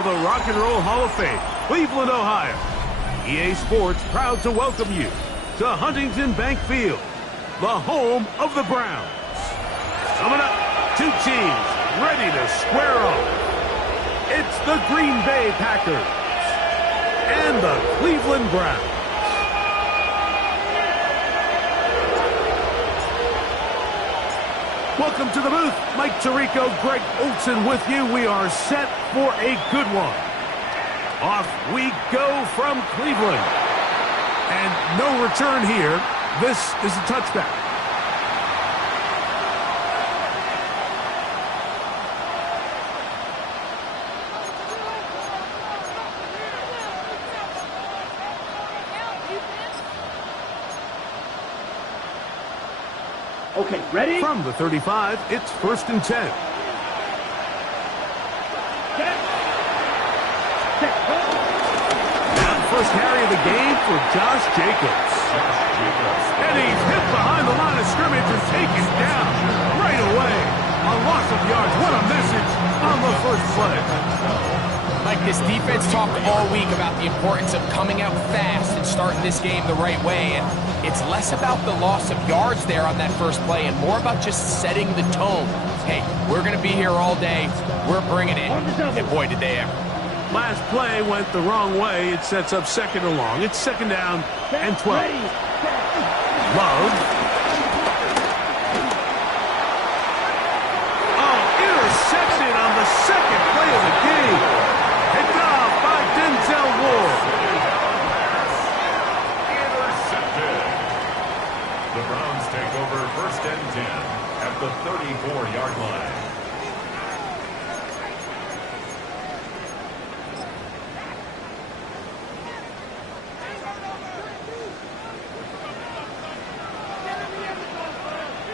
The Rock and Roll Hall of Fame, Cleveland, Ohio. EA Sports proud to welcome you to Huntington Bank Field, the home of the Browns. Coming up, two teams ready to square off. It's the Green Bay Packers and the Cleveland Browns. Welcome to the booth. Mike Tirico, Greg Olson with you. We are set for a good one. Off we go from Cleveland. And no return here. This is a touchback. Okay, ready? From the 35, it's 1st and 10. Set. Now the first carry of the game for Josh Jacobs. And he's hit behind the line of scrimmage and taken down right away. A loss of yards. What a message on the first play. Like, this defense talked all week about the importance of coming out fast and starting this game the right way. And it's less about the loss of yards there on that first play and more about just setting the tone. Hey, we're going to be here all day. We're bringing it. And boy, did they ever. Last play went the wrong way. It sets up 2nd and long. It's 2nd down and 12. Love. Oh, interception on the 2nd play of the game. Picked off by Denzel Ward. Intercepted. The Browns take over 1st and 10 at the 34-yard line.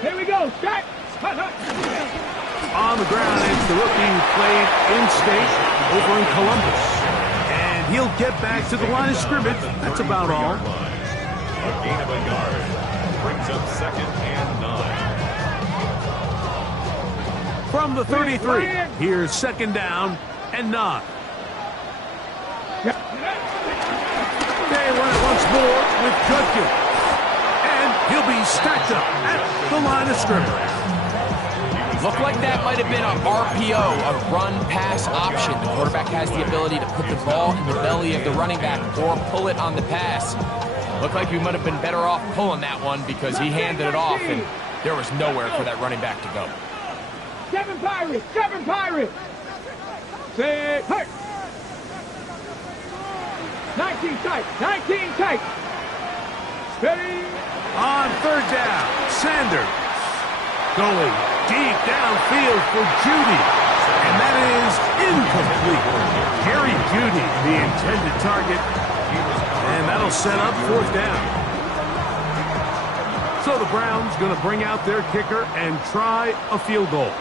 Here we go. Start. On the ground, it's the rookie who played in-state over in Columbus. And he'll get back to the line of scrimmage. That's about all. A gain of a yard brings up 2nd and 9. From the 33, here's 2nd down and 9. They run it once more with Judkins. And he'll be stacked up at the line of scrimmage. Looked like that might have been a RPO, a run-pass option. The quarterback has the ability to put the ball in the belly of the running back or pull it on the pass. Looked like we might have been better off pulling that one because he handed it off, and there was nowhere for that running back to go. 7 Pirates. 7 Pirates. 6 hurt. 19 tight. 19 tight. Steady. On 3rd down, Sanders going deep downfield for Judy. And that is incomplete. Jerry Judy, the intended target. And that'll set up 4th down. So the Browns going to bring out their kicker and try a field goal.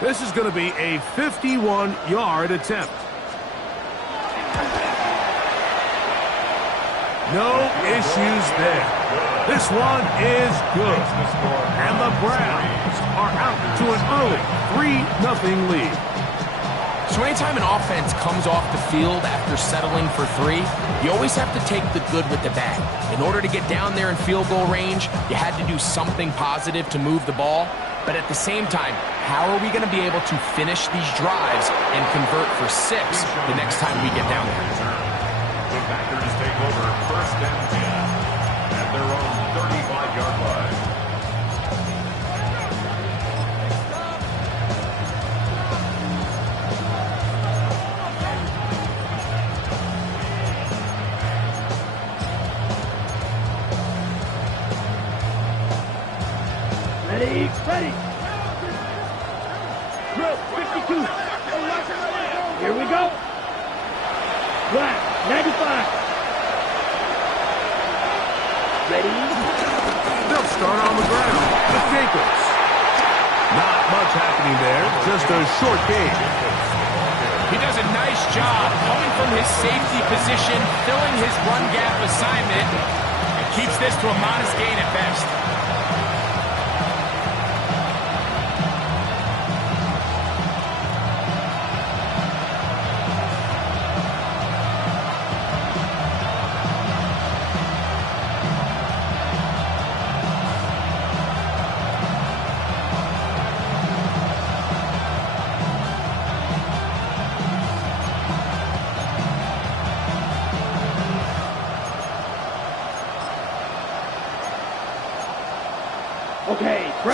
This is going to be a 51-yard attempt. No issues there. This one is good. And the Browns are out to an early 3-0 lead. So anytime an offense comes off the field after settling for 3, you always have to take the good with the bad. In order to get down there in field goal range, you had to do something positive to move the ball. But at the same time, how are we going to be able to finish these drives and convert for 6 the next time we get down there? The Packers take over 1st and 10 at their own 35-yard line. Ready. Ready. Drill. 52. Here we go. Black. 95. Ready. They'll start on the ground with Jacobs. Not much happening there, just a short game. He does a nice job coming from his safety position, filling his run gap assignment, and keeps this to a modest gain at best.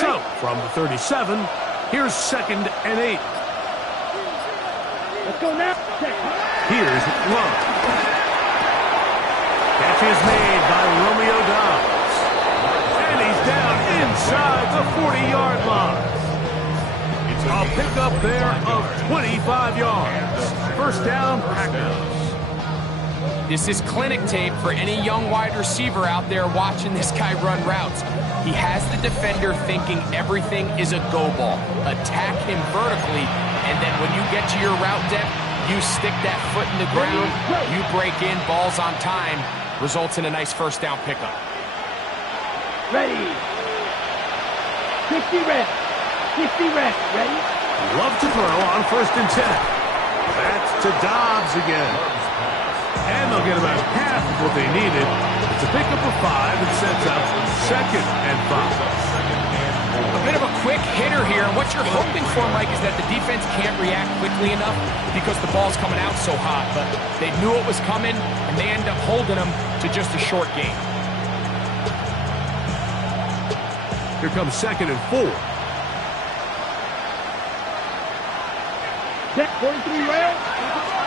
So, from the 37, here's 2nd and 8. Let's go now. Here's Love. Catch is made by Romeo Dobbs. And he's down inside the 40-yard line. A pickup there of 25 yards. First down, Packers. This is clinic tape for any young wide receiver out there watching this guy run routes. He has the defender thinking everything is a go ball. Attack him vertically, and then when you get to your route depth, you stick that foot in the ground, you break in, balls on time, results in a nice first down pickup. Ready. 60 reps. 60 reps. Ready? Love to throw on 1st and 10. That's to Dobbs again. And they'll get about half of what they needed. It's a pickup of 5 and sets up 2nd and 5. A bit of a quick hitter here. What you're hoping for, Mike, is that the defense can't react quickly enough because the ball's coming out so hot. But they knew it was coming, and they end up holding them to just a short gain. Here comes 2nd and 4. Set 43 rail.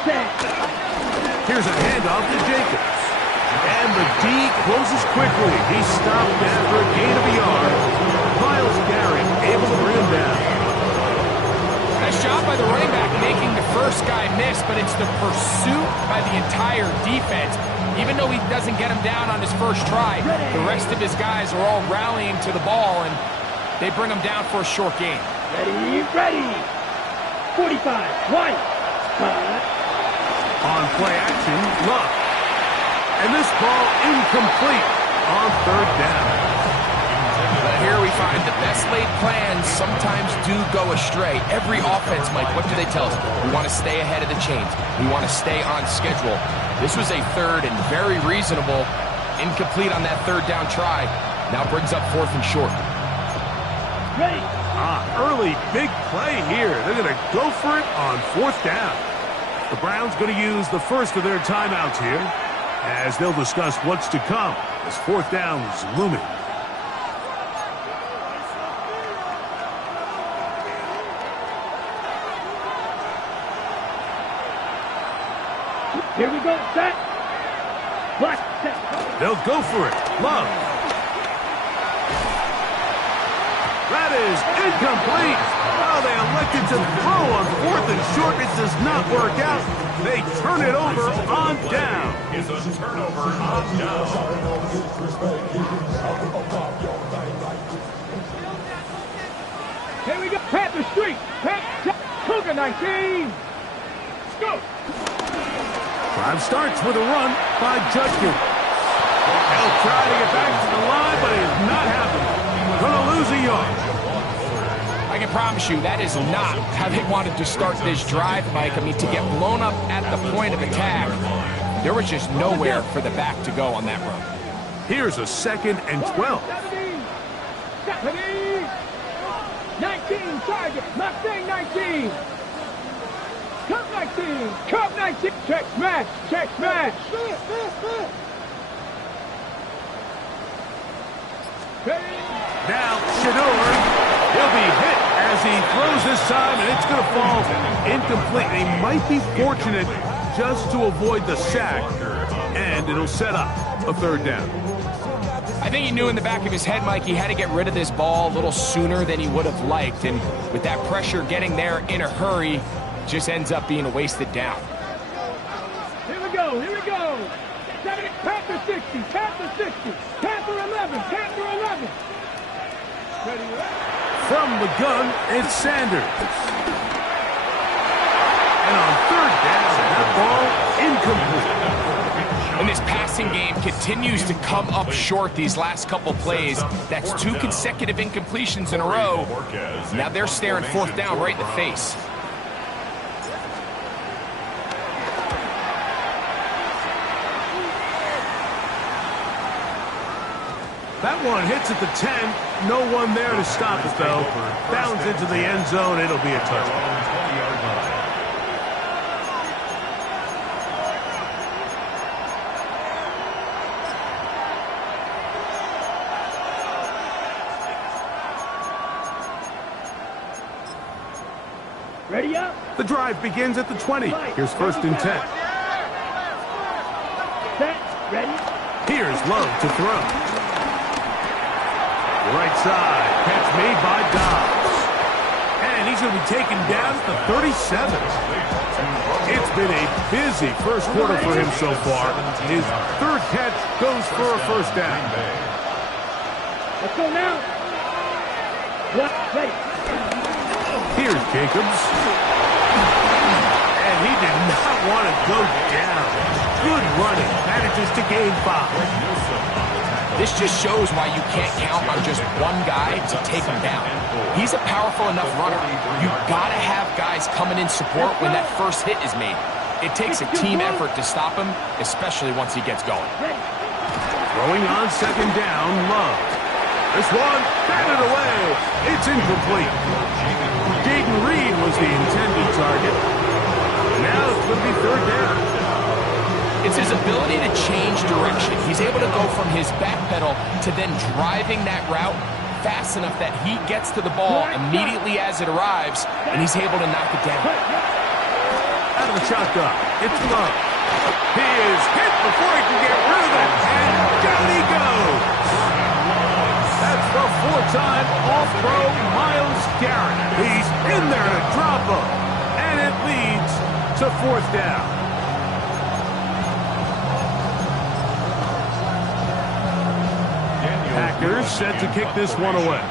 Set. Here's a handoff to Jacobs. And the D closes quickly. He's stopped after a gain of a yard. Myles Garrett able to bring him down. Nice job by the running back making the first guy miss, but it's the pursuit by the entire defense. Even though he doesn't get him down on his first try, the rest of his guys are all rallying to the ball, and they bring him down for a short gain. Ready, ready. 45, one. On play action, Love. And this ball incomplete on 3rd down. But here we find the best laid plans sometimes do go astray. Every offense, Mike, what do they tell us? We want to stay ahead of the chains. We want to stay on schedule. This was a 3rd and very reasonable. Incomplete on that 3rd down try. Now brings up 4th and short. Ready. Early big play here. They're going to go for it on 4th down. The Browns going to use the first of their timeouts here as they'll discuss what's to come as 4th down is looming. Here we go. Set. Black. Set. They'll go for it. Love. That is incomplete. Oh, they elected to throw on 4th and short. It does not work out. They turn it over on down. It's a turnover on down. Here we go. Panther Street. Cougar 19. Let's go. Drive starts with a run by Judkins. He'll try to get back to the line, but it is not happening. Going to lose a yard. I can promise you that is not how they wanted to start this drive, Mike. I mean, to get blown up at the point of attack, there was just nowhere for the back to go on that run. Here's a 2nd and 12. 19 target. Mustang 19. Cup 19. Cup 19. Check smash. Check smash. Now, Shador. He'll be hit as he throws this time, and it's going to fall incomplete. He might be fortunate just to avoid the sack, and it'll set up a 3rd down. I think he knew in the back of his head, Mike, he had to get rid of this ball a little sooner than he would have liked, and with that pressure getting there in a hurry, just ends up being a wasted down. Here we go. Here we go. 70, Panther 60. Panther 60. Panther 11. Panther 11. Ready, From the gun, it's Sanders. And on 3rd down, that ball incomplete. And this passing game continues to come up short these last couple plays. That's 2 consecutive incompletions in a row. Now they're staring 4th down right in the face. That one hits at the 10. No one there to stop it, though. Bounds into the end zone. It'll be a touchdown. Ready up. The drive begins at the 20. Here's 1st and 10. Set. Ready. Here's Love to throw. Right side. Catch made by Dobbs. And he's going to be taken down at the 37. It's been a busy first quarter for him so far. His 3rd catch goes for a 1st down. Let's go now. Ready. Here's Jacobs. And he did not want to go down. Good running. Manages to gain 5. This just shows why you can't count on just one guy to take him down. He's a powerful enough runner. You've got to have guys coming in support when that first hit is made. It takes a team effort to stop him, especially once he gets going. Throwing on 2nd down, Love. This one, batted away. It's incomplete. Jaden Reed was the intended target. And now it's going to be 3rd down. It's his ability to change direction. He's able to go from his back pedal to then driving that route fast enough that he gets to the ball immediately as it arrives, and he's able to knock it down. Out of the shotgun, it's Love. He is hit before he can get rid of it, and down he goes. That's the 4-time All-Pro Myles Garrett. He's in there to drop him, and it leads to 4th down. Packers set to kick this one away.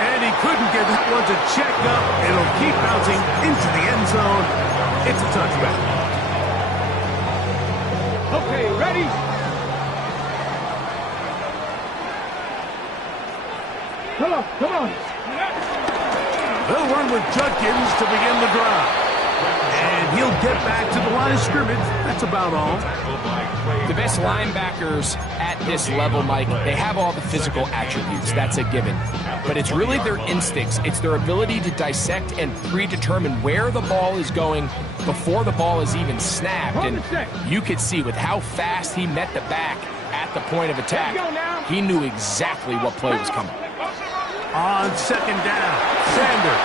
And he couldn't get that one to check up. It'll keep bouncing into the end zone. It's a touchback. Okay, ready. Come on. They'll run with Judkins to begin the drive. And he'll get back to the line of scrimmage. That's about all. The best linebackers at this level, Mike, they have all the physical attributes. That's a given. But it's really their instincts. It's their ability to dissect and predetermine where the ball is going before the ball is even snapped. And you could see with how fast he met the back at the point of attack, he knew exactly what play was coming. On 2nd down, Sanders.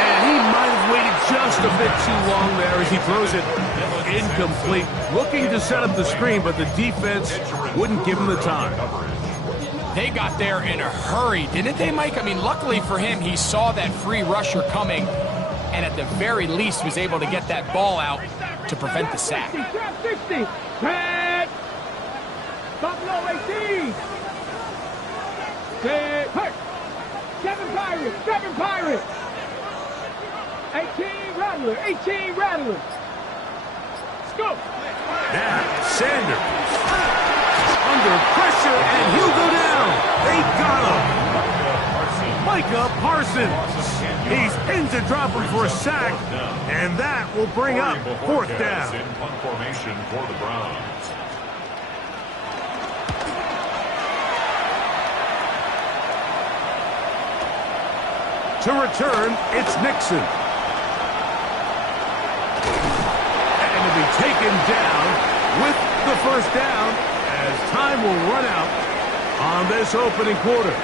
And he might have waited just a bit too long there as he throws it incomplete. Looking to set up the screen, but the defense wouldn't give him the time. They got there in a hurry, didn't they, Mike? I mean, luckily for him, he saw that free rusher coming, and at the very least was able to get that ball out to prevent the sack. 60. Red. Buffalo 18. Hurt. 7 Pirates. 18 Rattlers. Scoop. Now, Sanders. Under pressure, and he'll go down. They got him. Micah Parsons. He's in to drop him for a sack, and that will bring up 4th down. In punt formation for the Browns. To return, it's Nixon. And to be taken down with the 1st down as time will run out on this opening quarter.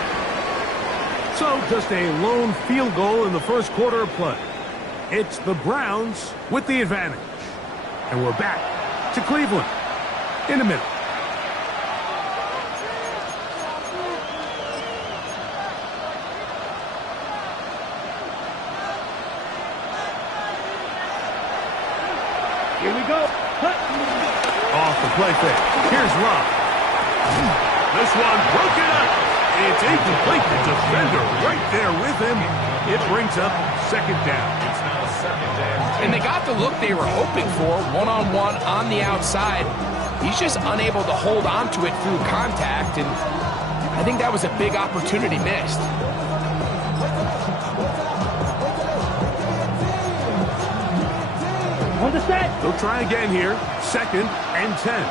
So just a lone field goal in the first quarter of play. It's the Browns with the advantage. And we're back to Cleveland in a minute. Here we go. Off the play fake. Here's Love. This one broken up. It's incomplete. The defender right there with him. It brings up 2nd down. It's now 2nd down. And they got the look they were hoping for, one-on-one on the outside. He's just unable to hold on to it through contact, and I think that was a big opportunity missed. On the set. They'll try again here. 2nd and 10.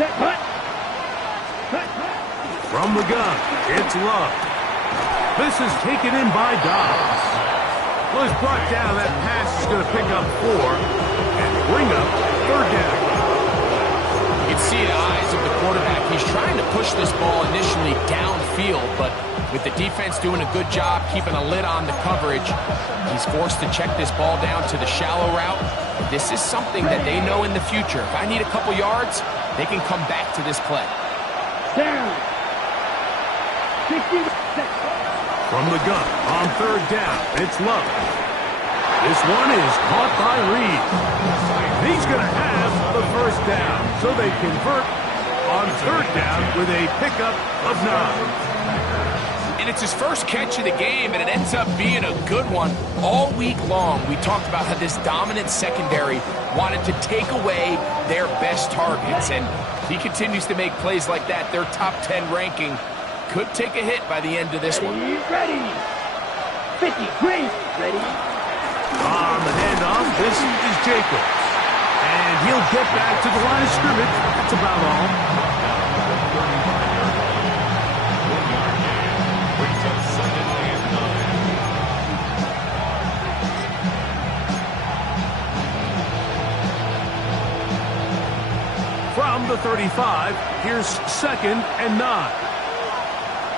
Set. Hut. From the gun, it's Love. This is taken in by Dobbs. Well, he's brought down. That pass is going to pick up 4. And bring up third down. You can see the eyes of the quarterback. He's trying to push this ball initially downfield, but with the defense doing a good job keeping a lid on the coverage, he's forced to check this ball down to the shallow route. This is something that they know in the future. If I need a couple yards, they can come back to this play. Down. 60 seconds. From the gun on third down, it's Love. This one is caught by Reed. He's going to have the first down, so they convert on third down with a pickup of 9. And it's his first catch of the game, and it ends up being a good one. All week long, we talked about how this dominant secondary wanted to take away their best targets, and he continues to make plays like that. Their top 10 ranking could take a hit by the end of this one. Ready. 50, green. Ready. On the handoff, this is Jacobs. And he'll get back to the line of scrimmage. That's about all. From the 35, here's 2nd and 9.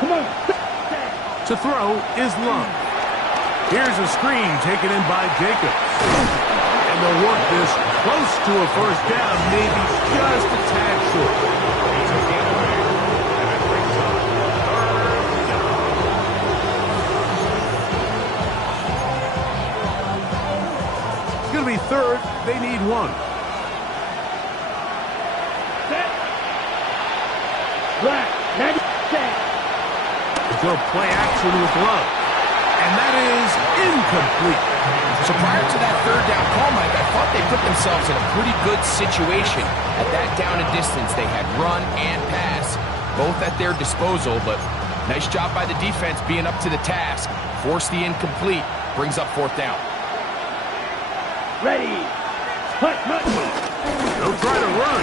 Come on. To throw is Love. Here's a screen taken in by Jacobs. And they'll work this close to a first down, maybe just a tad short. It's going to be third. They need 1. Set. Right. Ready. Set. Go play action with Love. And that is incomplete. So prior to that third down call, Mike, I thought they put themselves in a pretty good situation at that down and distance. They had run and pass, both at their disposal, but nice job by the defense being up to the task. Force the incomplete, brings up 4th down. Ready. Hut. They'll try to run.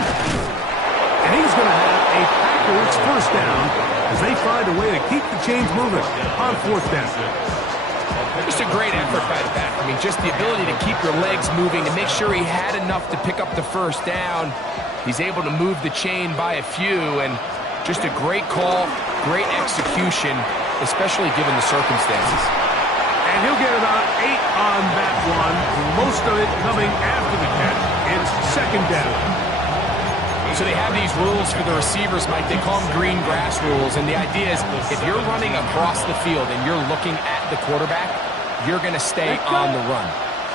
And he's going to have a Packers first down as they find a way to keep the chains moving on 4th down. Just a great effort by the back. I mean, just the ability to keep your legs moving to make sure he had enough to pick up the first down. He's able to move the chain by a few, and just a great call, great execution, especially given the circumstances. And he'll get about 8 on that one, most of it coming after the catch. It's 2nd down. So they have these rules for the receivers, Mike. They call them green grass rules. And the idea is if you're running across the field and you're looking at the quarterback, you're going to stay on the run.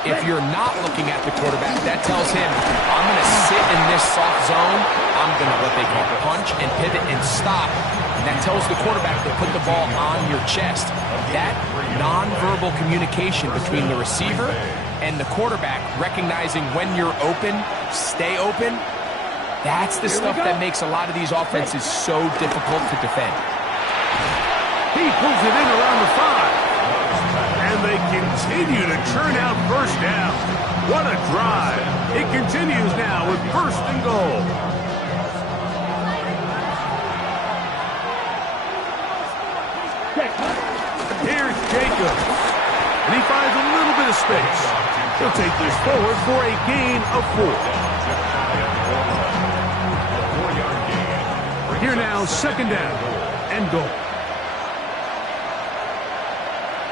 If you're not looking at the quarterback, that tells him, I'm going to sit in this soft zone. I'm going to what they call punch and pivot and stop. And that tells the quarterback to put the ball on your chest. That nonverbal communication between the receiver and the quarterback, recognizing when you're open, stay open, that's the stuff that makes a lot of these offenses so difficult to defend. He pulls it in around the 5. And they continue to churn out first down. What a drive. It continues now with 1st and goal. Here's Jacobs. And he finds a little bit of space. He'll take this forward for a gain of 4. Here now, 2nd down and goal.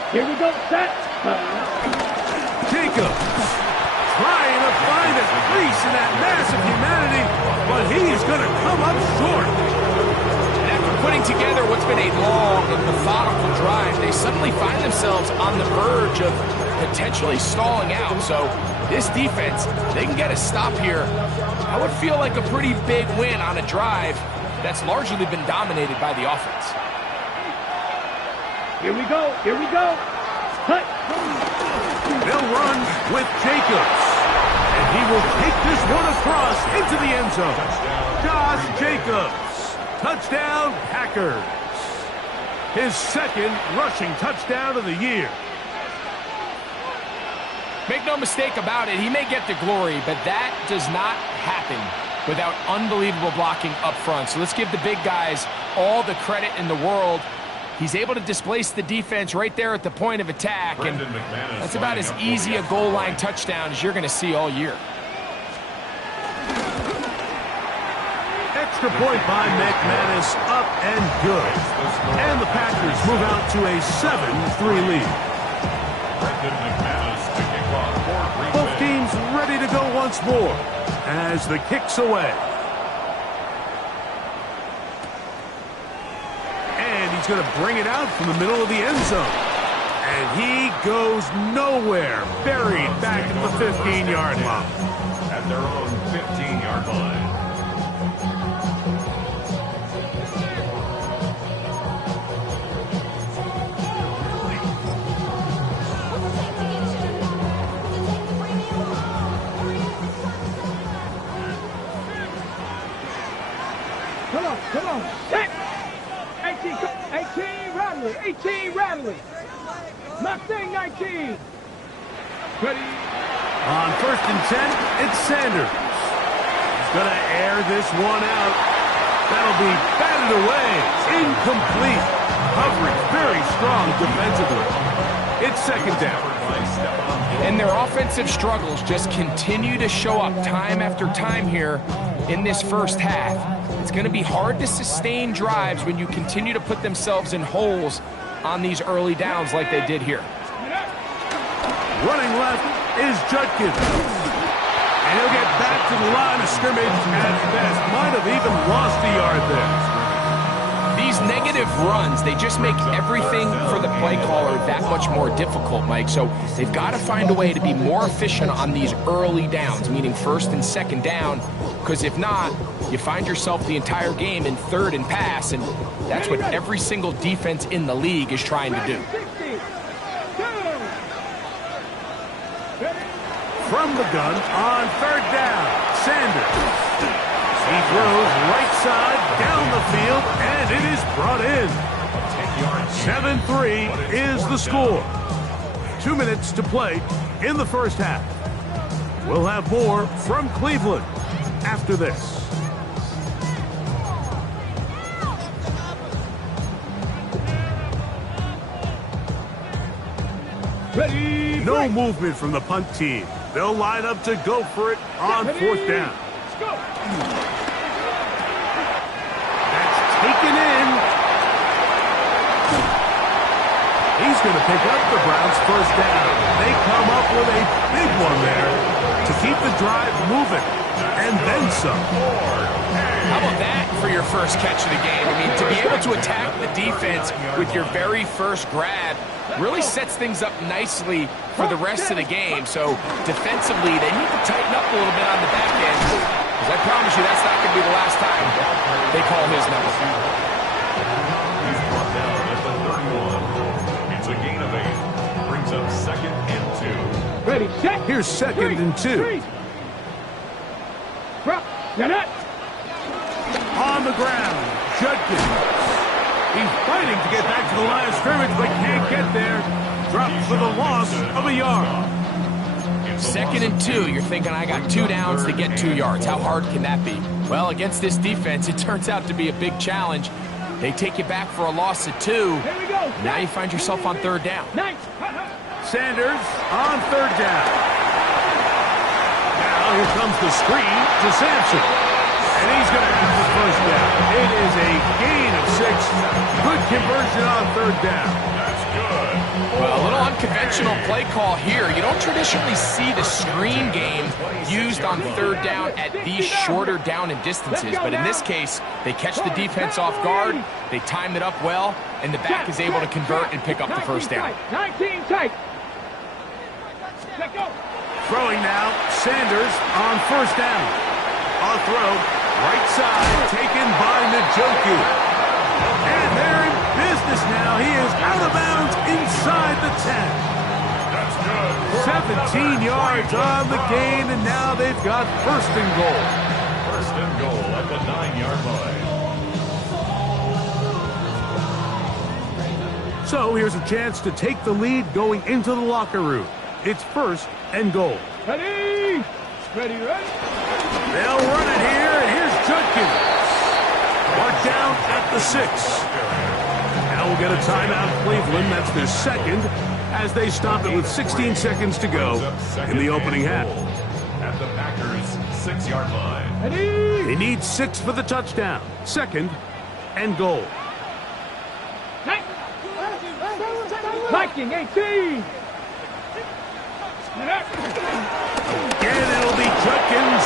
Here we go. Set. Jacobs trying to find a crease in that mass of humanity, but he's going to come up short. And after putting together what's been a long and methodical drive, they suddenly find themselves on the verge of potentially stalling out. So this defense, they can get a stop here. I would feel like a pretty big win on a drive that's largely been dominated by the offense. Here we go. Here we go. Hut. They'll run with Jacobs. And he will take this one across into the end zone. Josh Jacobs. Touchdown, Packers. His 2nd rushing touchdown of the year. Make no mistake about it, he may get the glory, but that does not happen without unbelievable blocking up front. So let's give the big guys all the credit in the world. He's able to displace the defense right there at the point of attack, and that's about as easy a goal line touchdown as you're going to see all year. Extra point by McManus, up and good. And the Packers move out to a 7-3 lead. Both teams ready to go once more as the kick's away. And he's going to bring it out from the middle of the end zone. And he goes nowhere, buried back at the 15-yard line. At their own 15-yard line. Come on. 18 Rattler. 18 Rattler. Mustang 19. Ready. On 1st and 10, it's Sanders. He's going to air this one out. That'll be batted away. Incomplete. Coverage very strong defensively. It's 2nd down. And their offensive struggles just continue to show up time after time here in this first half. It's going to be hard to sustain drives when you continue to put themselves in holes on these early downs like they did here. Running left is Judkins. And he'll get back to the line of scrimmage at best. Might have even lost a yard there. These negative runs, they just make everything for the play caller that much more difficult, Mike. So they've got to find a way to be more efficient on these early downs, meaning 1st and 2nd down, because if not, you find yourself the entire game in 3rd and pass, and that's what every single defense in the league is trying to do. From the gun on 3rd down, Sanders. He throws right side down the field, and it is brought in. 7-3 is the score. 2 minutes to play in the first half. We'll have more from Cleveland after this. Ready. No movement from the punt team. They'll line up to go for it on 4th down. Let's go. That's taken in. He's going to pick up the Browns' 1st down. They come up with a big one there to keep the drive moving, and then some. How about that for your first catch of the game? I mean, to be able to attack the defense with your very first grab really sets things up nicely for the rest of the game. So defensively, they need to tighten up a little bit on the back end, because I promise you that's not going to be the last time they call his number. He's brought down at the 31. It's a gain of 8. Brings up 2nd and 2. Ready, set. Here's 2nd and 2. Drop. Get it. On the ground, Judkins. He's fighting to get back to the line of scrimmage, but can't get there. Drops for the loss of a yard. 2nd and 2. You're thinking, I got 2 downs to get 2 yards. How hard can that be? Well, against this defense, it turns out to be a big challenge. They take you back for a loss of 2. Here we go. Now you find yourself on 3rd down. Nice. Sanders on 3rd down. Now here comes the screen to Sampson. And he's going to have the 1st down. It is a gain of 6. Good conversion on 3rd down. That's good. Well, a little unconventional play call here. You don't traditionally see the screen game used on 3rd down at these shorter down and distances. But in this case, they catch the defense off guard, they time it up well, and the back is able to convert and pick up the 1st down. 19 tight. Let go. Throwing now, Sanders on 1st down. On throw, right side, taken by Njoku. And they're in business now. He is out of bounds inside the 10. That's good. 17 yards on the gain, and now they've got 1st and goal. 1st and goal at the 9-yard line. So here's a chance to take the lead going into the locker room. It's 1st and goal. Ready. Ready. They'll run it here, and here's Judkins. Marked down at the 6. Now we'll get a timeout, Cleveland. That's their 2nd, as they stop it with 16 seconds to go in the opening half. At the Packers' 6-yard line. Ready? They need 6 for the touchdown. 2nd and goal. Viking 18. And it'll be Judkins.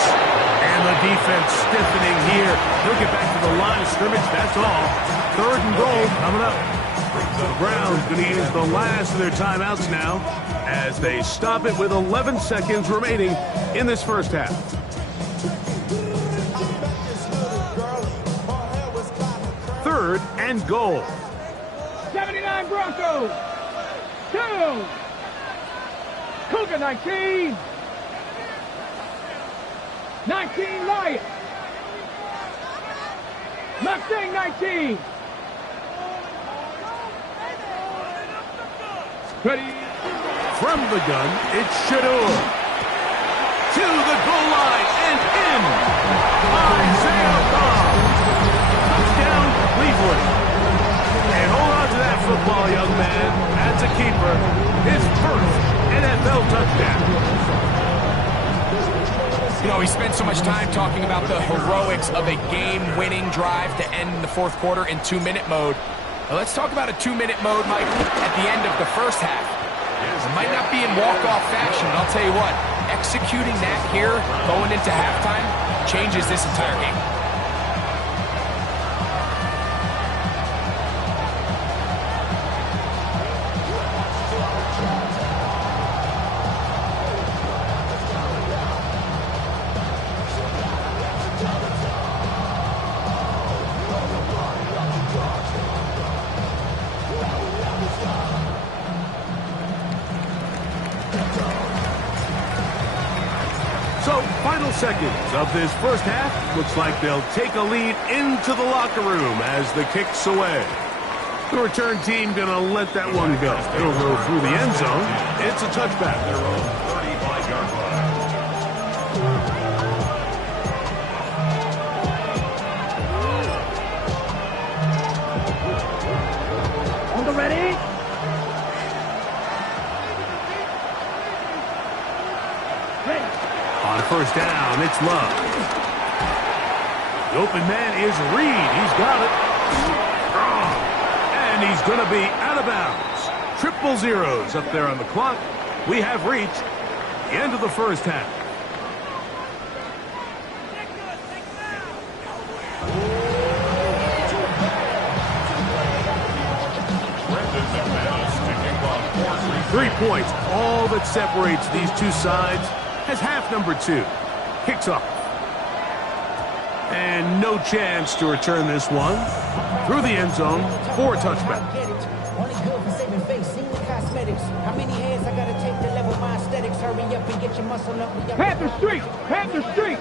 And the defense stiffening here. He'll get back to the line of scrimmage. That's all. 3rd and goal coming up. The Browns going to use the last of their timeouts now as they stop it with 11 seconds remaining in this first half. Third and goal. 79 Broncos. 2. Cougar 19. 19 Lions. Mustang 19. Ready? From the gun, it's Shador. To the goal line and in. Isaiah Cobb. Touchdown, Cleveland. And hold on to that football, young man. That's a keeper. His first NFL touchdown. You know, we spent so much time talking about the heroics of a game-winning drive to end in the 4th quarter in 2-minute mode. Now let's talk about a 2-minute mode, Mike, at the end of the first half. It might not be in walk-off fashion, but I'll tell you what, executing that here, going into halftime, changes this entire game. So, final seconds of this first half. Looks like they'll take a lead into the locker room as the kick's away. The return team going to let that one go. It'll go through the end zone. It's a touchback. Their own 35-yard line. On the ready? On first down, it's Love. The open man is Reed. He's got it. And he's going to be out of bounds. 000 up there on the clock. We have reached the end of the first half. Brendan McManus to kick off 3 points, all that separates these two sides. Has half number 2. Kicks off. And no chance to return this one. Through the end zone for a touchback. Only good for saving face, seen the cosmetics. How many heads I gotta take to level my aesthetics? Hurry up and get your muscle up. Panther Street! Panther Street!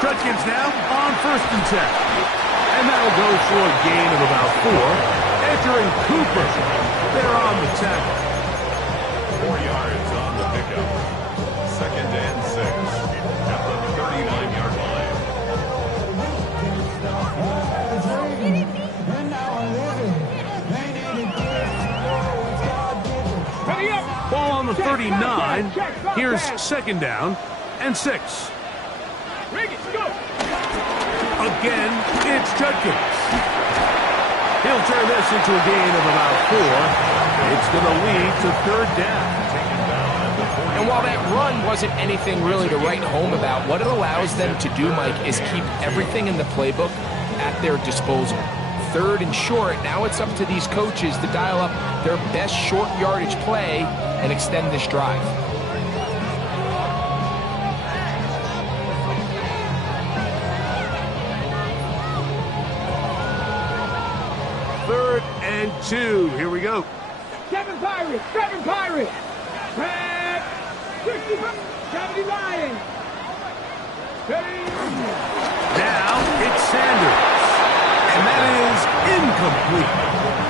Judkins now on 1st and 10. And that'll go for a gain of about 4. Entering Cooper. They're on the tackle. 4 yards on the pickup. 2nd and 6 at the 39-yard line. Ready up! Ball on the 39. Here's 2nd down and 6. Riggins, go! Again, it's Judkins. He'll turn this into a gain of about 4. It's going to lead to 3rd down. And while that run wasn't anything really to write home about, what it allows them to do, Mike, is keep everything in the playbook at their disposal. 3rd and short, now it's up to these coaches to dial up their best short yardage play and extend this drive. Third and 2. Here we go. 7 Pirates! 7 Pirates! Red! 60, 70 Lions! Ready? Now it's Sanders. And that is incomplete.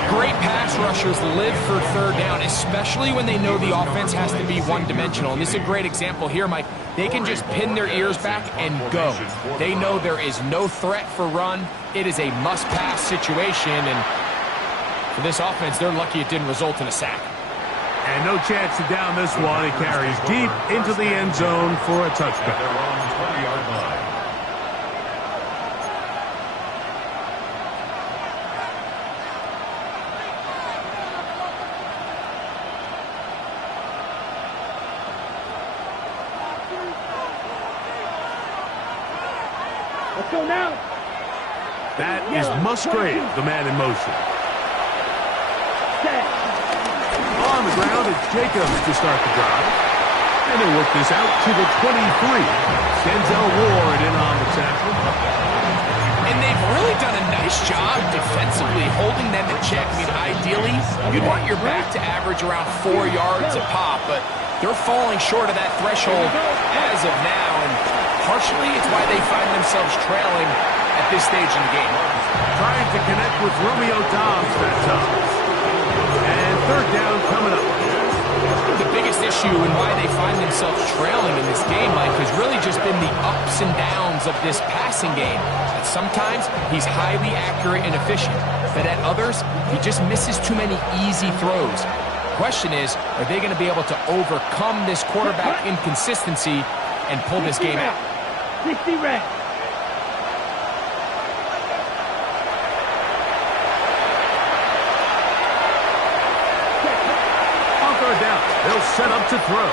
Great pass rushers live for 3rd down, especially when they know the offense has to be one-dimensional. And this is a great example here, Mike. They can just pin their ears back and go. They know there is no threat for run. It is a must-pass situation, and for this offense, they're lucky it didn't result in a sack. And no chance to down this one. It carries deep into the end zone for a touchback. They're on the 20-yard line. Let's go now. That is Musgrave, the man in motion. On the ground, it's Jacobs to start the drive. And they work this out to the 23. Denzel Ward in on the tackle. And they've really done a nice job defensively holding them in check. I mean, ideally, you'd want your back to average around 4 yards a pop, but they're falling short of that threshold as of now, and partially it's why they find themselves trailing at this stage in the game. Trying to connect with Romeo Dobbs that time. And third down coming up. The biggest issue and why they find themselves trailing in this game, Mike, has really just been the ups and downs of this passing game. At sometimes, he's highly accurate and efficient, but at others, he just misses too many easy throws. The question is, are they going to be able to overcome this quarterback inconsistency and pull this game out? 60 red. Down. They'll set up to throw.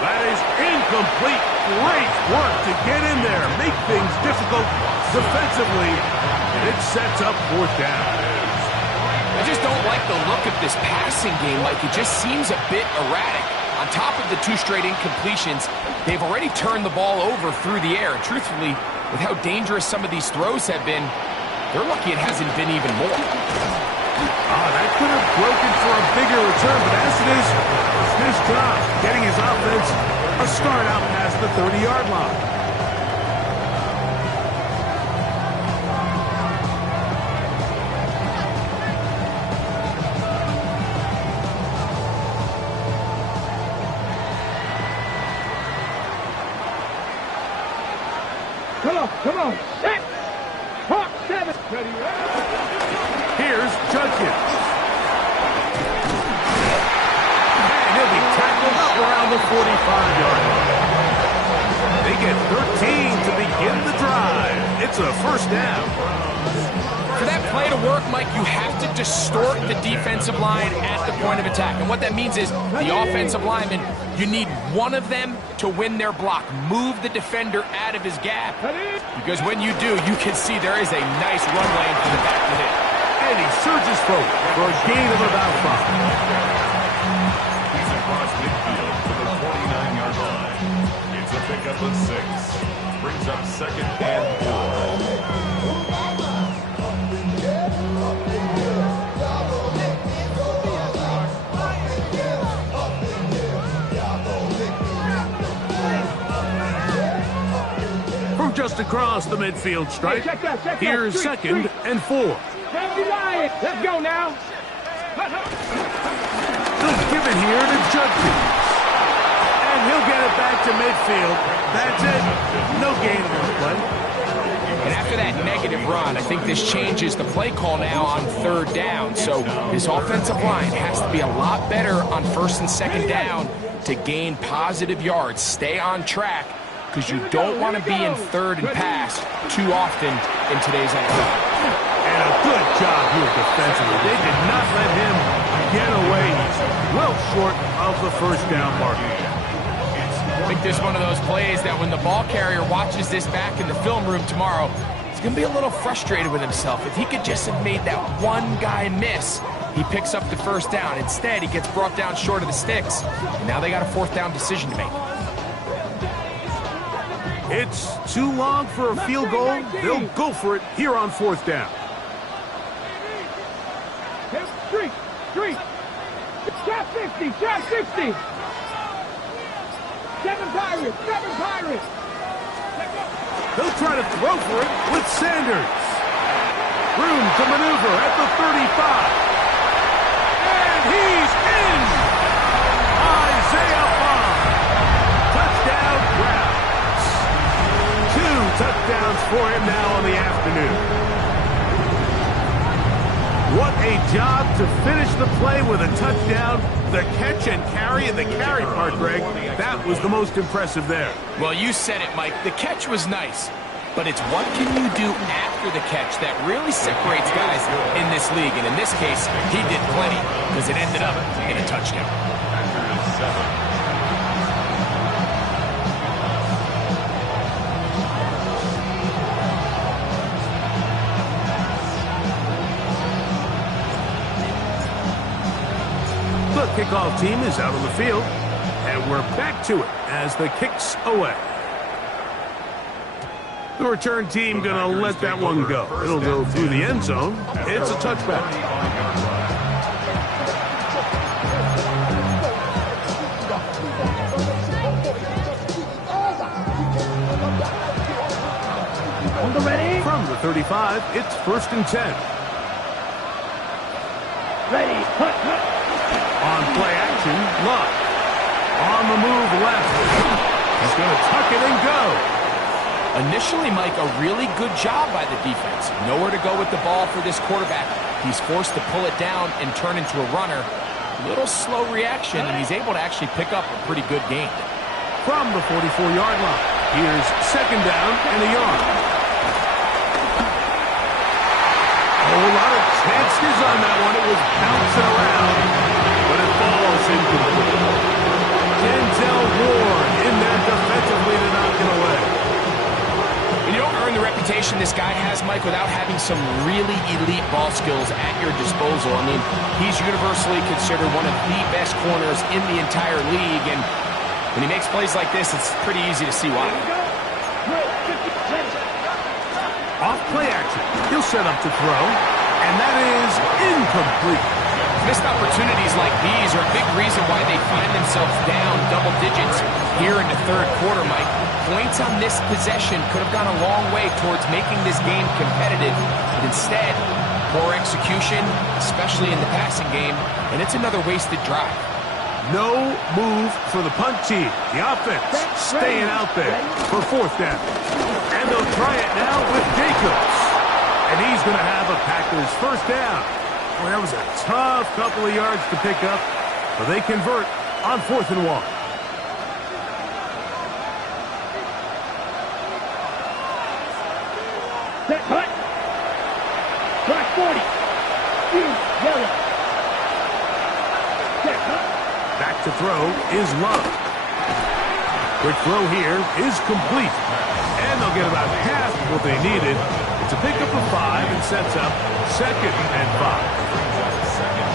That is incomplete. Great work to get in there. Make things difficult defensively. And it sets up fourth down. I just don't like the look of this passing game. Like, it just seems a bit erratic. On top of the 2 straight incompletions, they've already turned the ball over through the air. And truthfully, with how dangerous some of these throws have been, they're lucky it hasn't been even more. That could have broken for a bigger return, but as it is, it's his job getting his offense a start out past the 30-yard line. Come on. Set. Hawk 7. Ready. Here's Judkins. And he'll be tackled around the 45-yard line. They get 13 to begin the drive. It's a first down. For that play to work, Mike, you have to distort the defensive line at the point of attack. And what that means is the offensive lineman, you need one of them to win their block. Move the defender out of his gap. Because when you do, you can see there is a nice run lane for the back to hit. And he surges forward for a gain of about 5. He's across midfield to the 49-yard line. It's a pickup of 6. Brings up second and 4. From just across the midfield stripe, Hey, check that, here's second and 4. Let's go now. They'll give it here to Judkins. And he'll get it back to midfield. That's it. No gain on the play. And after that negative run, I think this changes the play call now on third down. So this offensive line has to be a lot better on first and second down to gain positive yards. Stay on track, because you don't want to be in third and pass too often in today's NFL. And a good job here defensively. They did not let him get away. He's well short of the first down mark. I think this is one of those plays that when the ball carrier watches this back in the film room tomorrow, he's going to be a little frustrated with himself. If he could just have made that one guy miss, he picks up the first down. Instead, he gets brought down short of the sticks. And now they got a fourth down decision to make. It's too long for a field goal. They'll go for it here on fourth down. Street. Trap 60. 7 Pirates. They'll try to throw for it with Sanders. Room to maneuver at the 35. And he's in! Isaiah Bond. Touchdown Browns. 2 touchdowns for him now on the afternoon. What a job to finish the play with a touchdown. The catch and carry, and the carry part, Greg, that was the most impressive there. Well, you said it, Mike. The catch was nice, but it's what can you do after the catch that really separates guys in this league. And in this case, he did plenty because it ended up in a touchdown. Packers 7. The kickoff team is out on the field, and we're back to it as the kick's away. The return team gonna let that one go. It'll go through the end zone. It's a touchback. On the ready. From the 35, it's 1st and 10. Ready. Hut. On play action, Love. On the move left. He's going to tuck it and go. Initially, Mike, a really good job by the defense. Nowhere to go with the ball for this quarterback. He's forced to pull it down and turn into a runner. Little slow reaction, and he's able to actually pick up a pretty good gain. From the 44-yard line, here's 2nd down and a yard. A whole lot of chances on that one. It was bouncing around, but it falls incomplete. Denzel Ward in there defensively to knock it away. You don't earn the reputation this guy has, Mike, without having some really elite ball skills at your disposal. I mean, he's universally considered one of the best corners in the entire league, and when he makes plays like this, it's pretty easy to see why. Off play action. He'll set up to throw, and that is incomplete. Missed opportunities like these are a big reason why they find themselves down double digits here in the third quarter, Mike. Points on this possession could have gone a long way towards making this game competitive, but instead, poor execution, especially in the passing game, and it's another wasted drive. No move for the punt team. The offense staying out there for 4th down. And they'll try it now with Jacobs. And he's going to have a Packers 1st down. Boy, that was a tough couple of yards to pick up, but they convert on 4th and 1. Set, hut. Black 40. Yellow. Set, hut. Back to throw is Love. Quick throw here is complete. And they'll get about half what they needed. It's a pickup of 5 and sets up 2nd and 5.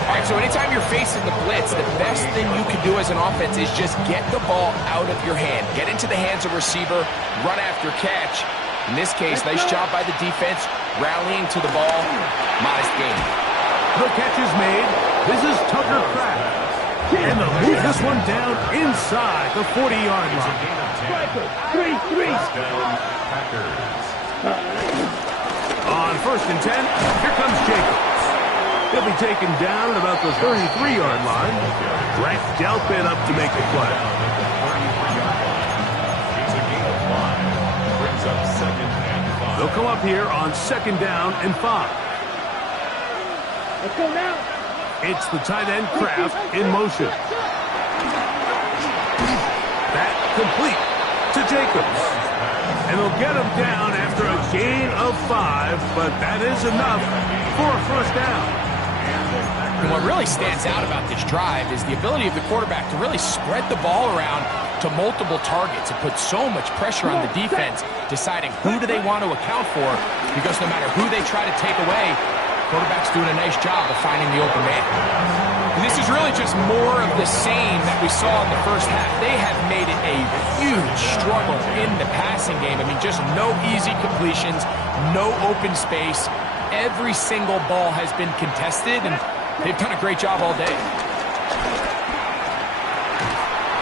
All right, so anytime you're facing the blitz, the best thing you can do as an offense is just get the ball out of your hand. Get into the hands of receiver, run after catch. In this case, nice job by the defense, rallying to the ball. Modest gain. The catch is made. This is Tucker Kraft. And they'll move this one down inside the 40-yard line. 3-3. On 1st and 10, here comes Jacobs. He'll be taken down at about the 33-yard line. Grant Delpit up to make the play. They'll come up here on 2nd down and 5. Let's go now. It's the tight end Kraft in motion. That complete to Jacobs. And they'll get him down after a gain of 5, but that is enough for a 1st down. And what really stands out about this drive is the ability of the quarterback to really spread the ball around to multiple targets and put so much pressure on the defense, deciding who do they want to account for, because no matter who they try to take away, quarterback's doing a nice job of finding the open man. And this is really just more of the same that we saw in the first half. They have made it a huge struggle in the passing game. I mean, just no easy completions, no open space. Every single ball has been contested, and they've done a great job all day.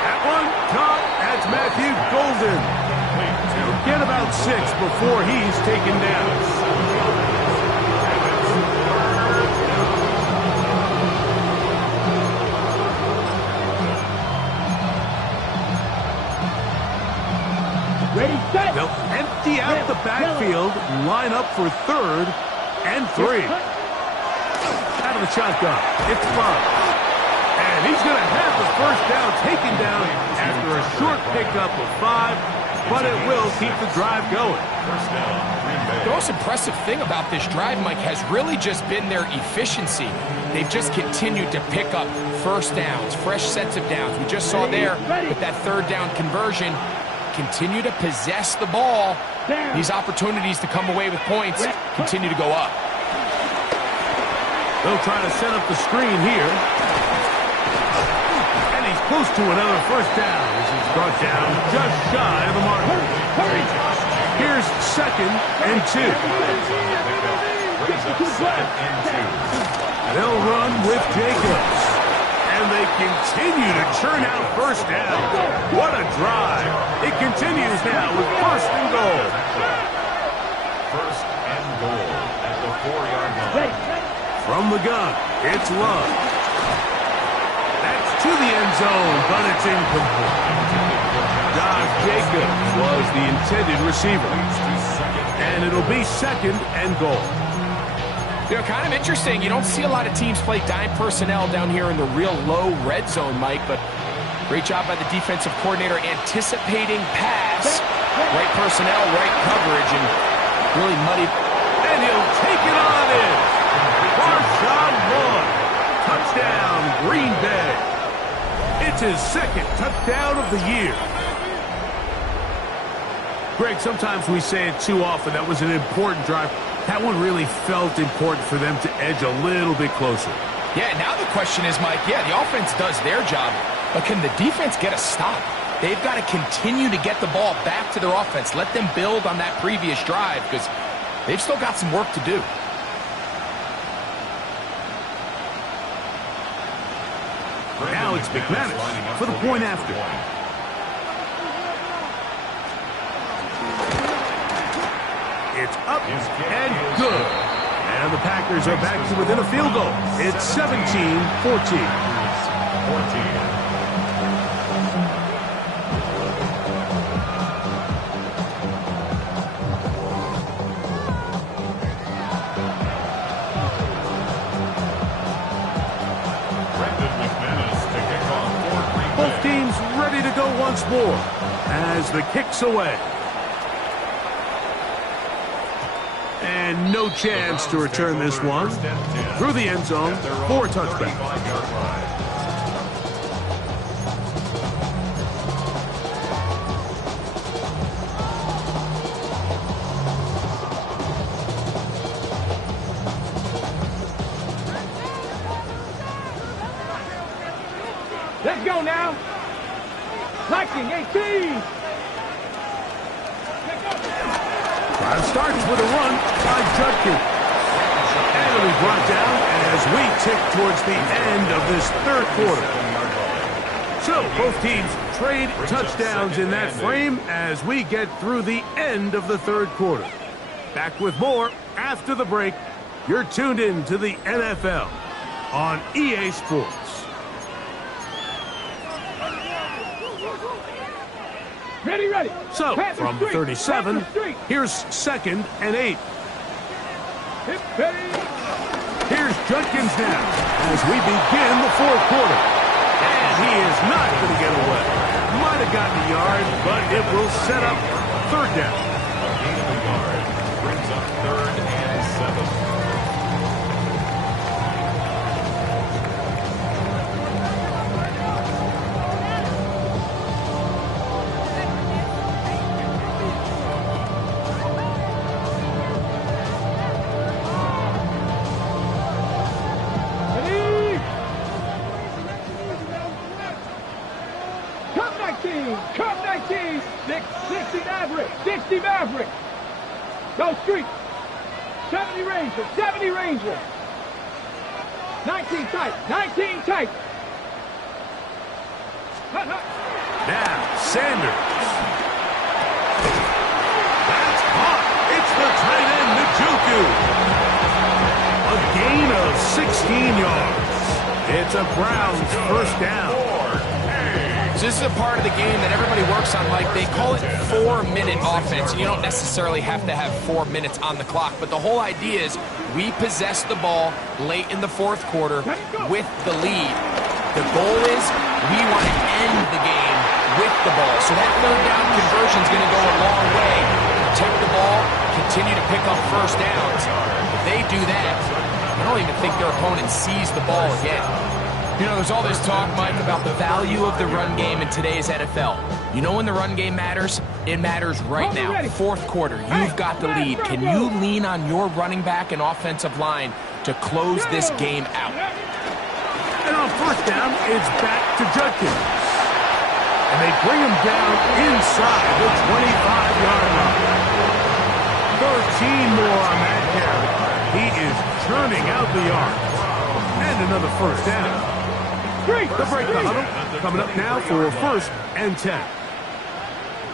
That one caught. That's Matthew Golden. He'll get about 6 before he's taken down. Ready, set. They'll empty out the backfield, line up for 3rd and 3. That'll out of the shotgun. It's Love. And he's going to have the first down taken down after a short pickup of 5, but it will keep the drive going. First down, Green Bay. The most impressive thing about this drive, Mike, has really just been their efficiency. They've just continued to pick up first downs, fresh sets of downs. We just saw there with that third down conversion, continue to possess the ball. These opportunities to come away with points continue to go up. They'll try to set up the screen here. And he's close to another first down as he's brought down just shy of the mark. Here's 2nd and 2. Brings up 2nd and 2. They'll run with Jacobs. And they continue to churn out first down. What a drive. It continues now with 1st and goal. 1st and goal at the 4-yard line. From the gun, it's Love. That's to the end zone, but it's incomplete. Josh Jacobs was the intended receiver. And it'll be 2nd and goal. You know, kind of interesting. You don't see a lot of teams play dime personnel down here in the real low red zone, Mike, but great job by the defensive coordinator anticipating pass. Right personnel, right coverage, and really muddy. And he'll take it on in. Marshawn Lynch. Touchdown, Green Bay. It's his 2nd touchdown of the year. Greg, sometimes we say it too often. That was an important drive. That one really felt important for them to edge a little bit closer. Yeah, now the question is, Mike, yeah, the offense does their job, but can the defense get a stop? They've got to continue to get the ball back to their offense. Let them build on that previous drive because they've still got some work to do. Now it's McManus for the point after. It's up and good. And the Packers are back to within a field goal. It's 17-14. 14. Both teams ready to go once more as the kick's away. And no chance to return this one. Through the end zone, 4 touchdowns. Let's go now. Liking 18. Drive starts with a run by Judkins. And it'll be brought down as we tick towards the end of this 3rd quarter. So both teams trade touchdowns in that frame as we get through the end of the 3rd quarter. Back with more after the break. You're tuned in to the NFL on EA Sports. Ready, ready. So, from 37, here's 2nd and 8. Here's Judkins now as we begin the 4th quarter. And he is not going to get away. Might have gotten a yard, but it will set up 3rd down. A gain of a yard brings up 3rd and 7. Cup 19, 60 Maverick, 60 Maverick. Go street. 70 Ranger, 70 Ranger. 19 tight, 19 tight. Now, Sanders. That's caught. It's the tight end, Njoku. A gain of 16 yards. It's a Browns 1st down. So this is a part of the game that everybody works on, Mike. They call it 4-minute offense, and you don't necessarily have to have 4 minutes on the clock, but the whole idea is we possess the ball late in the fourth quarter with the lead. The goal is we want to end the game with the ball. So that third down conversion is going to go a long way. Protect the ball, continue to pick up first downs. If they do that, I don't even think their opponent sees the ball again. You know, there's all this talk, Mike, about the value of the run game in today's NFL. You know when the run game matters? It matters right now. Fourth quarter, you've got the lead. Can you lean on your running back and offensive line to close this game out? And on first down, it's back to Judkins. And they bring him down inside the 25-yard line. 13 more on that carry. He is churning out the yards. And another first down. The break the huddle. Coming up now for 1st and 10.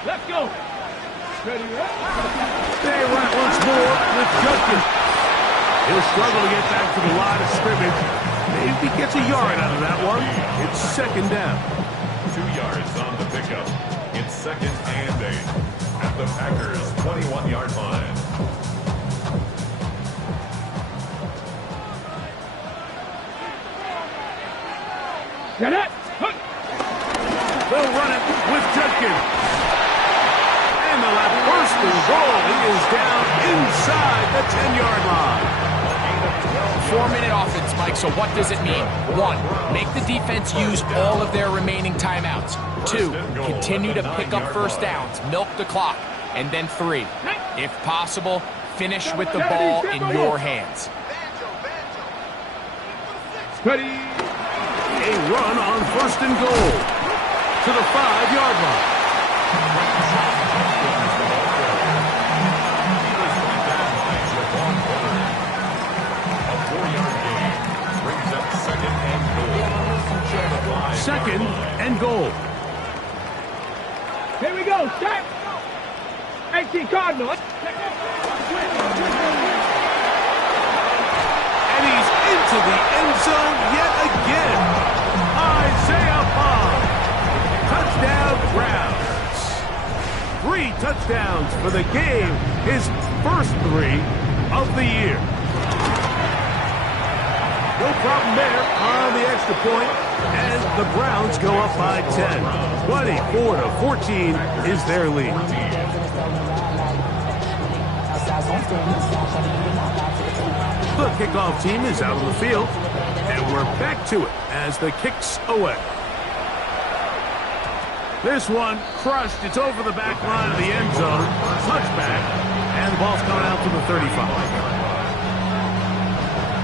Let's go. Ready, They run it once more with Judkins. He'll struggle to get back to the line of scrimmage. Maybe gets a yard out of that one. It's 2nd down. 2 yards on the pickup. It's 2nd and 8 at the Packers' 21-yard line. Get it. They'll run it with Judkins. And they'll have 1st and goal. He is down inside the 10-yard line. 4-minute offense, Mike, so what does it mean? 1, make the defense use all of their remaining timeouts. 2, continue to pick up first downs, milk the clock. And then 3, if possible, finish with the ball in your hands. Ready. A run on 1st and goal to the 5-yard line. A 4-yard gain brings up 2nd and goal. 2nd and goal. Here we go. Set. 18 Cardinals. And he's into the end zone yet again. Isaiah Bond. Touchdown Browns. 3 touchdowns for the game. His first 3 of the year. No problem there on the extra point. And the Browns go up by 10. 24-14 is their lead. The kickoff team is out on the field, and we're back to it as the kick's away. This one crushed. It's over the back line of the end zone. Touchback, and the ball's coming out to the 35.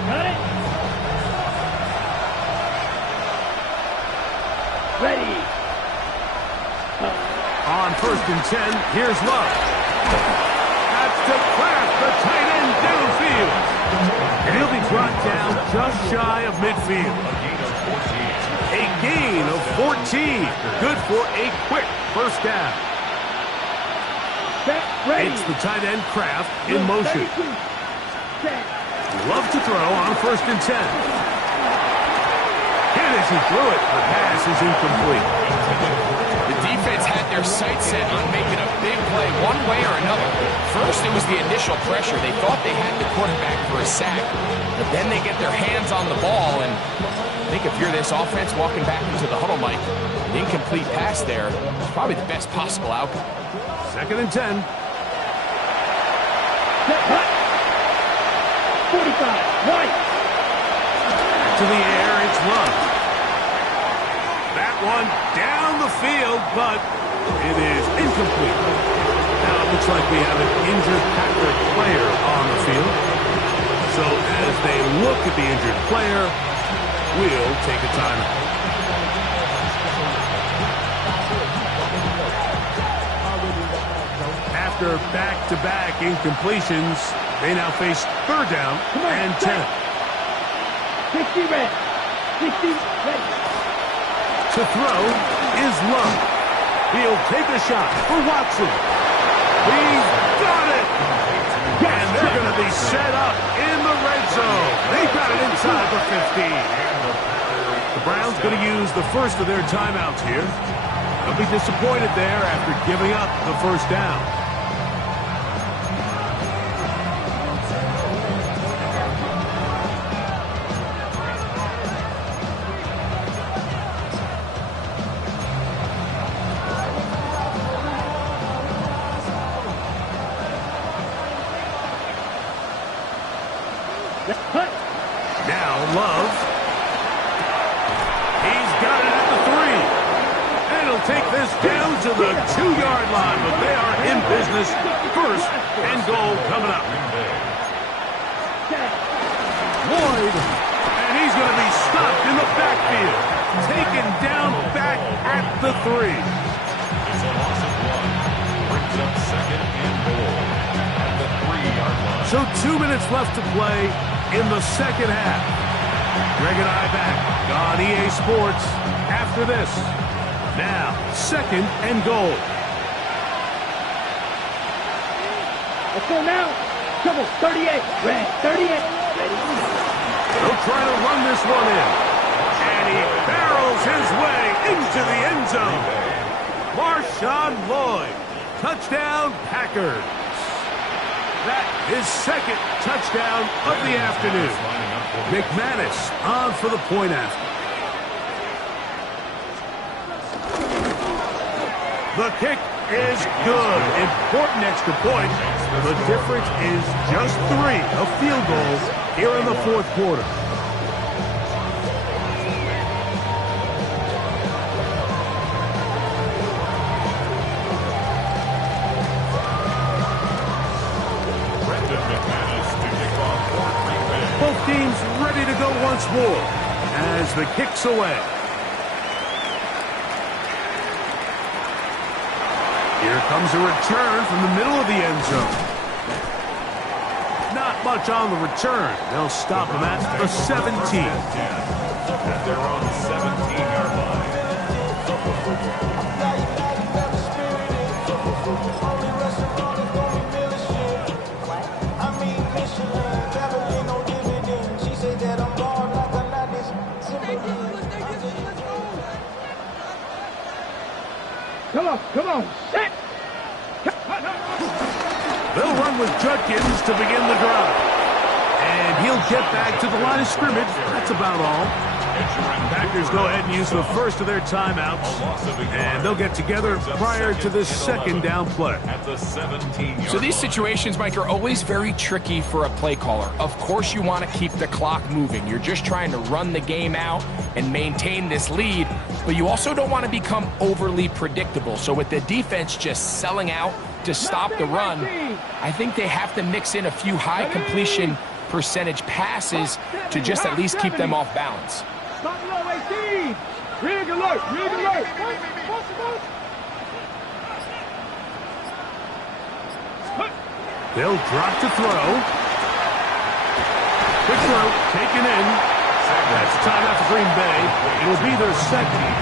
Got it. Ready. On 1st and 10, here's Love. That's to Kraft, the tight end downfield. And he'll be brought down just shy of midfield. A gain of 14. Good for a quick first down. It's the tight end Kraft in motion. Love to throw on 1st and 10. And as he threw it, the pass is incomplete. The defense had their sights set on making a big play one way or another. First, it was the initial pressure. They thought they had the quarterback for a sack, but then they get their hands on the ball, and I think if you're this offense walking back into the huddle, Mike, an incomplete pass there is probably the best possible outcome. 2nd and 10. 45. White. To the air, it's Love. That one down the field, but it is incomplete. Now it looks like we have an injured Packer player on the field. So as they look at the injured player, we'll take a timeout. After back-to-back incompletions, they now face 3rd down and 10. 60 red. 60 red. To throw is Love. He'll take a shot for Watson. He's got it. And they're going to be set up in the red zone. They've got it inside the 15. The Browns going to use the first of their timeouts here. They'll be disappointed there after giving up the first down. Now Love. He's got it at the 3. And he'll take this down to the 2-yard line, but they are in business. First and goal coming up. Lloyd. And he's going to be stopped in the backfield. Taken down back at the 3. It's a loss of 1. Brings up second and goal at the 3-yard line. So 2 minutes left to play in the second half. Greg and I back on EA Sports after this. Now, second and goal. Let's go now. Double 38. Red 38. Ready. They'll try to run this one in. And he barrels his way into the end zone. Marshawn Lloyd. Touchdown, Packers. That is second touchdown of the afternoon. McManus on for the point after. The kick is good. Important extra point. The difference is just 3. A field goal here in the fourth quarter. Both teams ready to go once more as the kick's away. Here comes a return from the middle of the end zone. Not much on the return. They'll stop him at the 17. They're on the 17-yard line. Come on, set! They'll run with Judkins to begin the drive. And he'll get back to the line of scrimmage. That's about all. Packers go ahead and use the first of their timeouts. And they'll get together prior to this second down play. So these situations, Mike, are always very tricky for a play caller. Of course you want to keep the clock moving. You're just trying to run the game out and maintain this lead. But you also don't want to become overly predictable. So with the defense just selling out to stop the run, I think they have to mix in a few high completion percentage passes to just at least keep them off balance. Stop low, 18. Rig alert, rig alert. They'll drop to throw. Quick throw, taken in. That's time out for Green Bay. It'll be their second.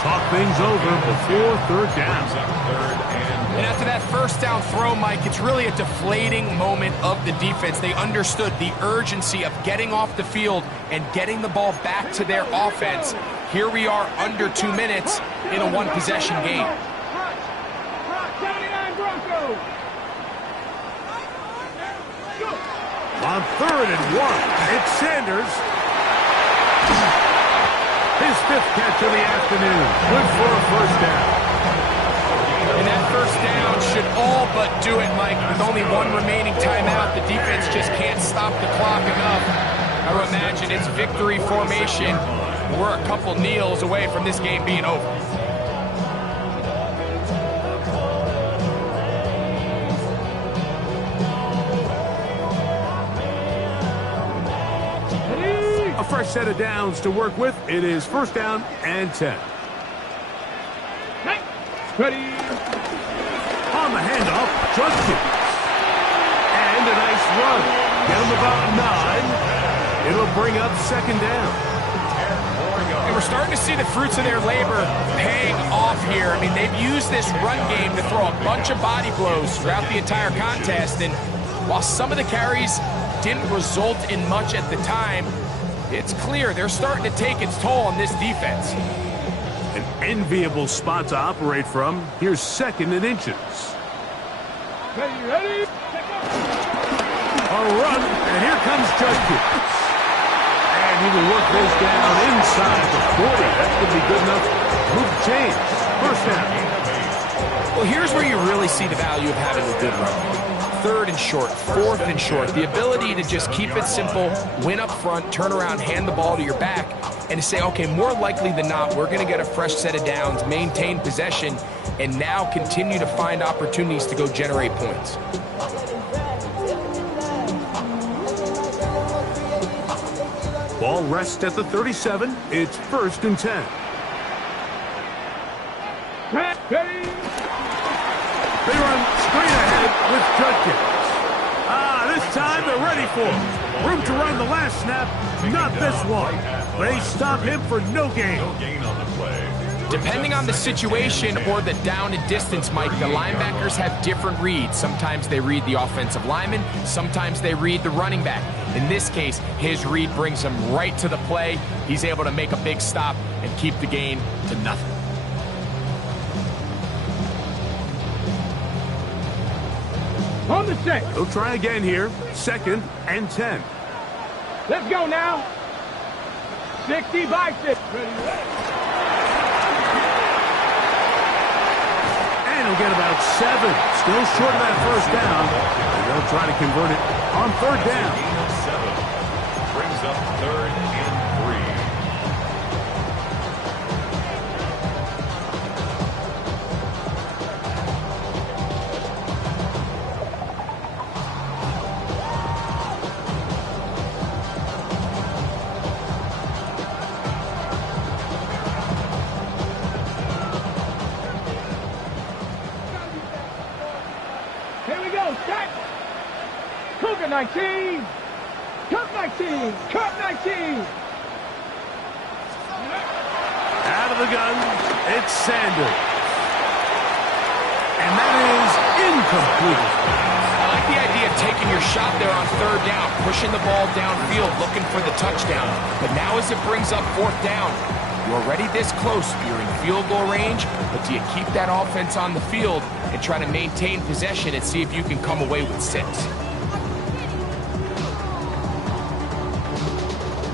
Talk things over before third down. And after that first down throw, Mike, it's really a deflating moment of the defense. They understood the urgency of getting off the field and getting the ball back to their offense. Here we are under 2 minutes in a one-possession game. On 3rd and 1, it's Sanders. His 5th catch of the afternoon. Good for a first down. And that first down should all but do it, Mike. With only one remaining timeout, the defense just can't stop the clock enough. I would imagine it's victory formation. We're a couple kneels away from this game being over. A fresh set of downs to work with. It is first down and 10. Ready. On the handoff, Judkins. And a nice run. Get him about 9. It'll bring up second down. And we're starting to see the fruits of their labor paying off here. I mean, they've used this run game to throw a bunch of body blows throughout the entire contest. And while some of the carries didn't result in much at the time, It's clear they're starting to take its toll on this defense. An enviable spot to operate from. Here's 2nd and inches. Ready? A run, and here comes Judkins. And he will work this down inside the 40. That could be good enough. Move change. 1st down. Well, here's where you really see the value of having a good run. 3rd and short, 4th and short. The ability to just keep it simple, win up front, turn around, hand the ball to your back, and to say, okay, more likely than not, we're going to get a fresh set of downs, maintain possession, and now continue to find opportunities to go generate points. Ball rests at the 37. It's 1st and 10. Ready? They run straight ahead with Judkins. This time they're ready for him. Room to run the last snap, not this one. They stop him for no gain. No gain on the play. Depending on the situation or the down and distance, Mike, the linebackers have different reads. Sometimes they read the offensive lineman, sometimes they read the running back. In this case, his read brings him right to the play. He's able to make a big stop and keep the gain to nothing. On the set. He'll try again here. 2nd and 10. Let's go now. 60 by 6. Ready? And he'll get about 7. Still short of that 1st down. And they'll try to convert it on 3rd down. Gain of 7. Brings up 3rd and 3. Here we go. Set. Cougar 19. Cut 19. Cut 19. Out of the gun, it's Sanders. And that is incomplete. I like the idea of taking your shot there on 3rd down, pushing the ball downfield, looking for the touchdown. But now as it brings up 4th down, you're already this close. You're in field goal range, but do you keep that offense on the field and try to maintain possession and see if you can come away with 6?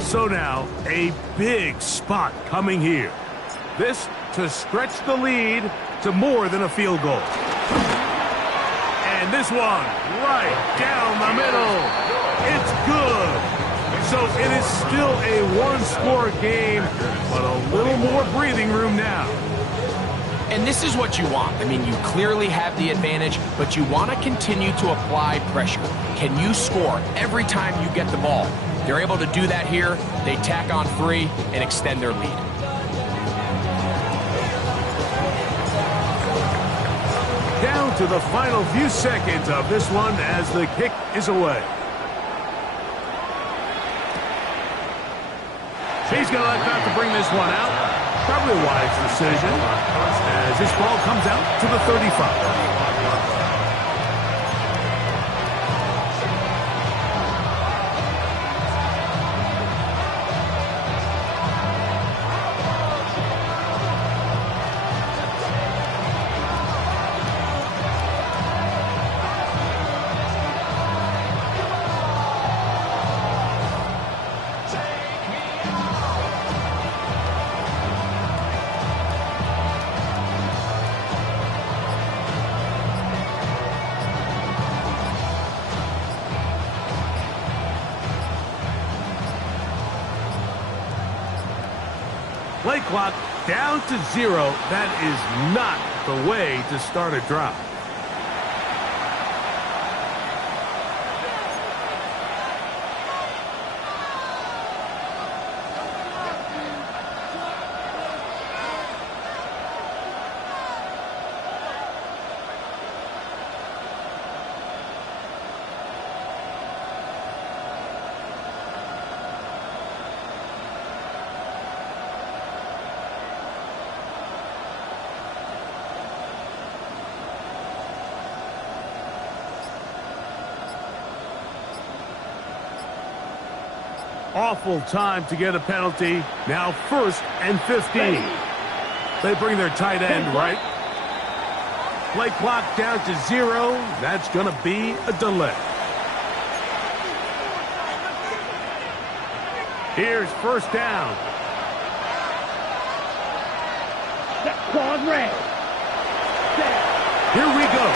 So now, a big spot coming here. This to stretch the lead to more than a field goal. And this one, right down the middle. It's good. So it is still a one-score game, but a little more breathing room now. And this is what you want. I mean, you clearly have the advantage, but you want to continue to apply pressure. Can you score every time you get the ball? They're able to do that here. They tack on 3 and extend their lead. Down to the final few seconds of this one as the kick is away. He's going to let that to bring this one out. Probably a wise decision as this ball comes out to the 35. Play clock down to 0. That is not the way to start a drive. Awful time to get a penalty. Now 1st and 15. They bring their tight end right. Play clock down to 0. That's going to be a delay. Here's 1st down. Clause red. Here we go.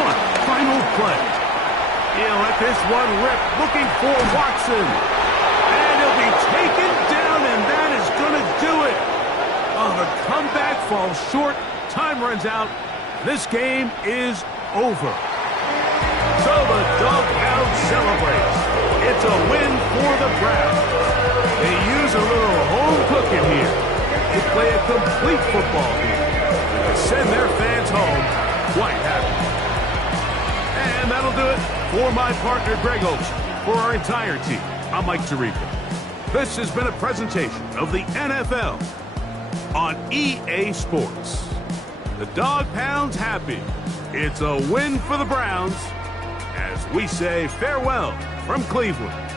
One final play. He'll let this one rip, looking for Watson. And he'll be taken down, and that is going to do it. Oh, the comeback falls short. Time runs out. This game is over. So the Doghound celebrates. It's a win for the Browns. They use a little home cooking here to play a complete football game and send their fans home quite happy. And that'll do it for my partner, Greg Olson. For our entire team, I'm Mike Tirico. This has been a presentation of the NFL on EA Sports. The Dog Pound's happy. It's a win for the Browns as we say farewell from Cleveland.